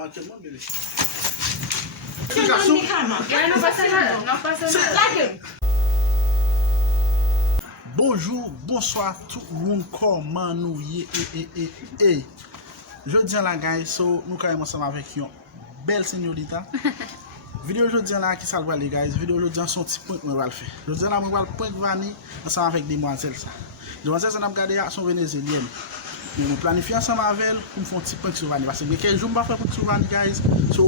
Actuellement, bébé. No pasa nada, no pasa nada. Bonjour, bonsoir tout le monde, comment nous y est. Je dis là, guys, so nous carrément ensemble avec une belle señorita. Vidéo aujourd'hui là qui ça va les guys, vidéo aujourd'hui son petit point moi va le faire. Aujourd'hui là moi va le point vanille ensemble avec demoiselles ça. Demoiselles ça n'a regardé sont vénézuéliennes. Mais on planifie ensemble avec elle pour faire un petit point sur vanille parce que quelques jours pas faire point sur vanille guys. So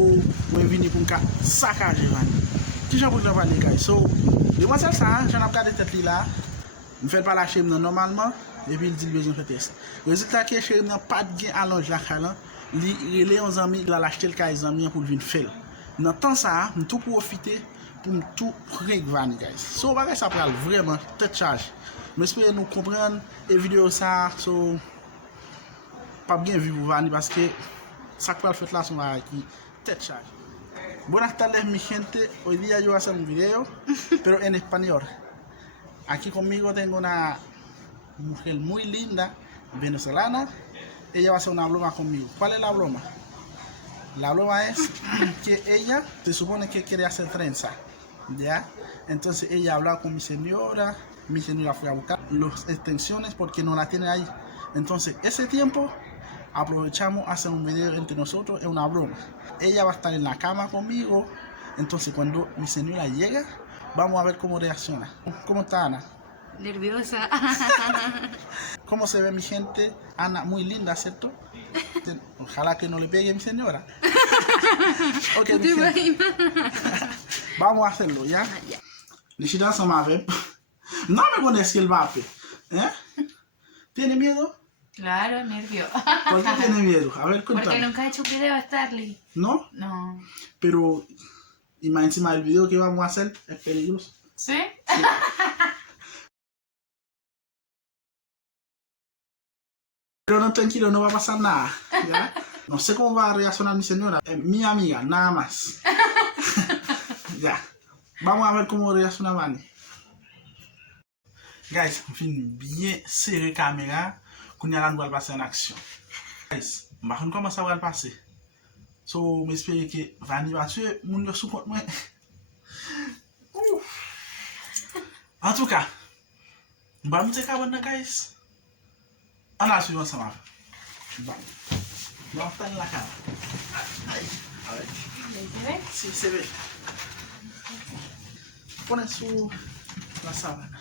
moi venir pour me saccager vanille. Qui j'en pour vanille guys. So demoiselles ça, j'en ai regardé tête là. Je ne fais pas lâcher normalement et puis il dit besoin de faire test. Le résultat qui est chez n'a pas de gain à l'ange la calan, il est 11 amis, il a acheté le cas amis pour venir faire. Dans temps ça, je tout profiter pour tout régler guys. So bagay ça prend vraiment tête charge. J'espère nous comprendre et vidéo ça so pas bien vu pour vanni parce que ça que le fait là son qui tête charge. Buenas tardes mi gente, hoy día yo voy a hacer un video pero en español. Aquí conmigo tengo una mujer muy linda, venezolana. Ella va a hacer una broma conmigo. ¿Cuál es la broma? La broma es que ella se supone que quiere hacer trenza, ¿ya? Entonces ella habla con mi señora fue a buscar las extensiones porque no la tiene ahí. Entonces ese tiempo aprovechamos a hacer un video entre nosotros, es una broma. Ella va a estar en la cama conmigo, entonces cuando mi señora llega, vamos a ver cómo reacciona. ¿Cómo está Ana? Nerviosa. ¿Cómo se ve mi gente? Ana, muy linda, ¿cierto? Ojalá que no le pegue a mi señora. Ok, mi gente. Vamos a hacerlo, ¿ya? Nishida Samave. No me pones el vape. ¿Eh? ¿Tiene miedo? Claro, nervio. ¿Por qué tiene miedo? A ver, cuéntame. Porque nunca he hecho un video, Starly. ¿No? No. Pero, y más encima del video que vamos a hacer es peligroso. ¿Sí? Sí. Pero no, tranquilo, no va a pasar nada, ¿ya? No sé cómo va a reaccionar mi señora. Es mi amiga, nada más. Ya. Vamos a ver cómo reacciona Vanny. Guys, on filme bien serré caméra. Qu'on y a là, nous va passer en action. Guys, on va voir comment ça va passer. So, j'espère que Vanny va tuer mon yo sous compte moi. En tout cas, on va monter cabane guys. On a suivi ensemble. Bon. On va faire la carte. Allez. Si, c'est vrai. Prenez sous la savane.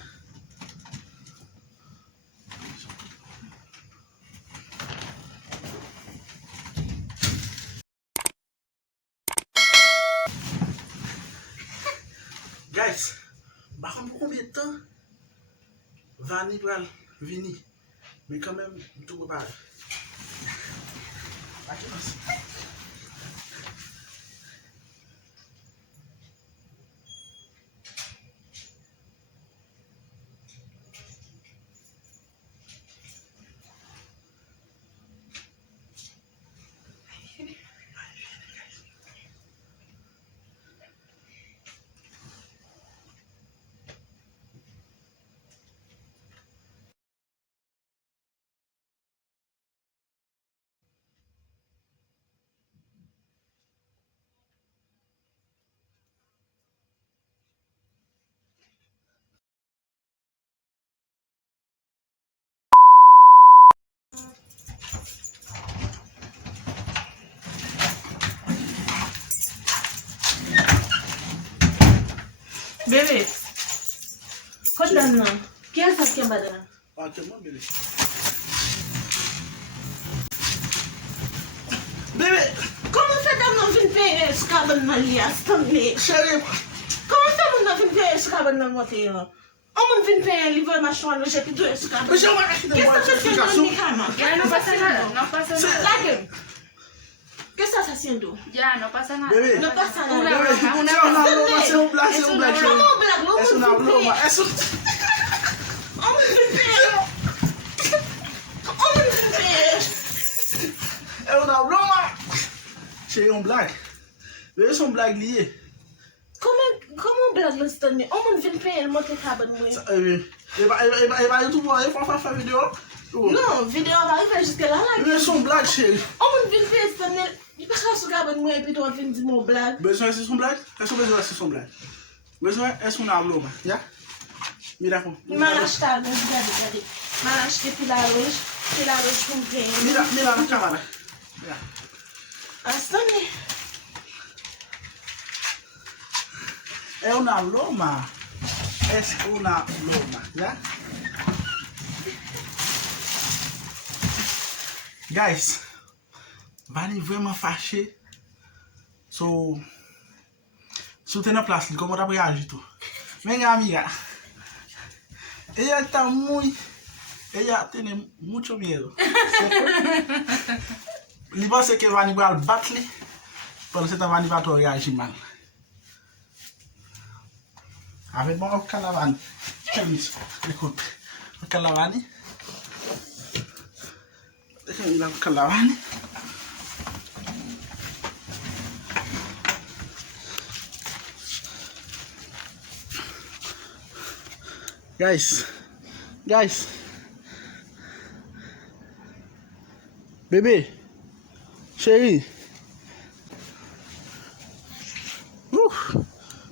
Guys, par contre, pour combien de temps Vanny va venir? Mais quand même, tout préparé. Bébé, contanos, ¿qué haces aquí en Badana? Actuellement, bébé. Bébé! Comment ça t'as envie de payer ce cabane dans l'IA, Stanley? Chérie! Comment ça t'as envie de payer ce cabane dans le motel? On vient de payer livre machin, le chef de ce cabane. Mais j'ai remarqué de moi Qu'est-ce que ça fait dans le cama? Ya, no pasa nada, no pasa nada. Lagen, ¿qué estás haciendo? Ya, no pasa nada. Bebé. No pasa nada. Una Bébé, broma, una c'est una broma. broma, c'est un blague, c'est un blague. Es chérie. ¿Cómo blague? Es una broma, es un... On vient de payer. On vient de payer. Es una broma! Chérie, on blague. Bébé, c'est une blague liée. Comment blague le Stanley? On vient de payer le motel cabane, moi. Il va YouTube voir, il faut faire vidéo. Non, vidéo va arriver jusqu'à là. Mais son blague, chérie. On vient de payer Stanley. Il peut pas se cabane moi et puis toi fin dire mon blague. Besoin c'est son blague? Est-ce que besoin c'est son blague? Besoin est-ce qu'on a l'homme? Ya? Mira con. M'a acheté regardez. M'a acheté puis la rouge pour me payer. Mira la cámara. Ya. Astone. Es una loma. Es una loma, ¿ya? Guys, Vanny vraiment fâché. So, si tu es en place, comment tu as réagi tout? Venga, amiga. Ella está ella tiene mucho miedo. Li pense que Vanny va al battre, pero ese Vanny va a réagir mal. A ver, vamos a buscar la Vanny. Permiso, disculpe. Buscar la Vanny. Déjame ir a buscar la Vanny. Guys. Bébé. Chérie.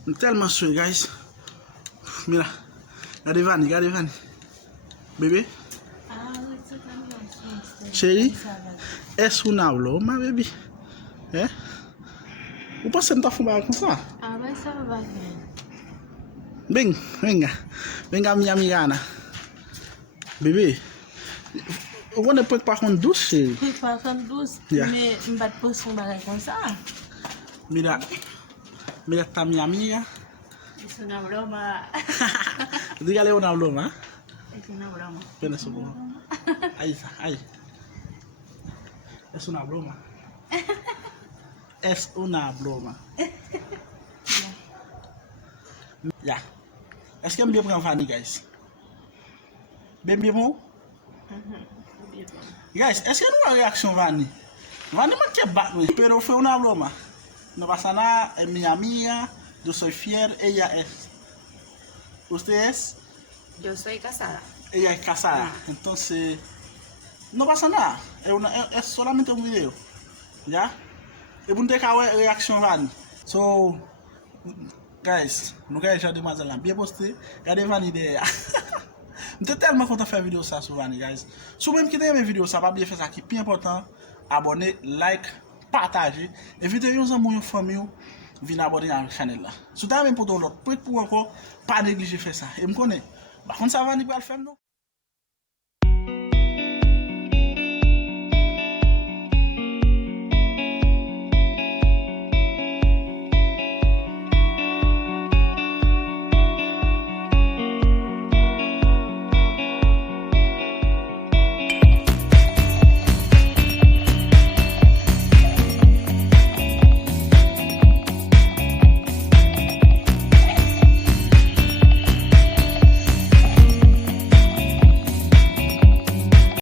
I'm tellement sûr, guys. Mira. Regardez Vanny. Bébé. Chérie. Es una broma, baby. Vous pensez que tu as fait comme ça? Ah, ben ça va bien. Venga, mi amigana. Bébé. Vous ne pouvez pas prendre douce, chérie. Je peux pas prendre douce, mais je ne vais pas poser son bagage comme ça. Mira esta mi amiga. Es una broma. Dígale una broma. Es una broma. Ven eso, por favor. Ahí está, ahí. Es una broma. Es una broma. Ya. Est-ce que bien prend Vanny, guys? Bien bon? Guys, est-ce que nous avons une réaction Vanny? Vanny m'a que battre, pero fue una broma. No pasa nada, es mi amiga, yo soy fiel, ella es. ¿Usted es? Yo soy casada. Ella es casada, entonces no pasa nada, es solamente un video, ¿ya? Es un dejar reacción Vanny. So, guys, nous avons déjà demoiselle bien posté, regardez Vanny derrière. Je suis tellement content de faire vidéo ça sur Vanny, guys. Si vous même qui aimez vidéo ça, pas bien faire ça qui est plus important, abonnez, like, partagez, invitez vos amis, vos familles, venir abonner à la chaîne là. Si vous avez même pour l'autre, pour encore pas négliger faire ça. Et me connaît. Par contre ça Vanny va le faire non?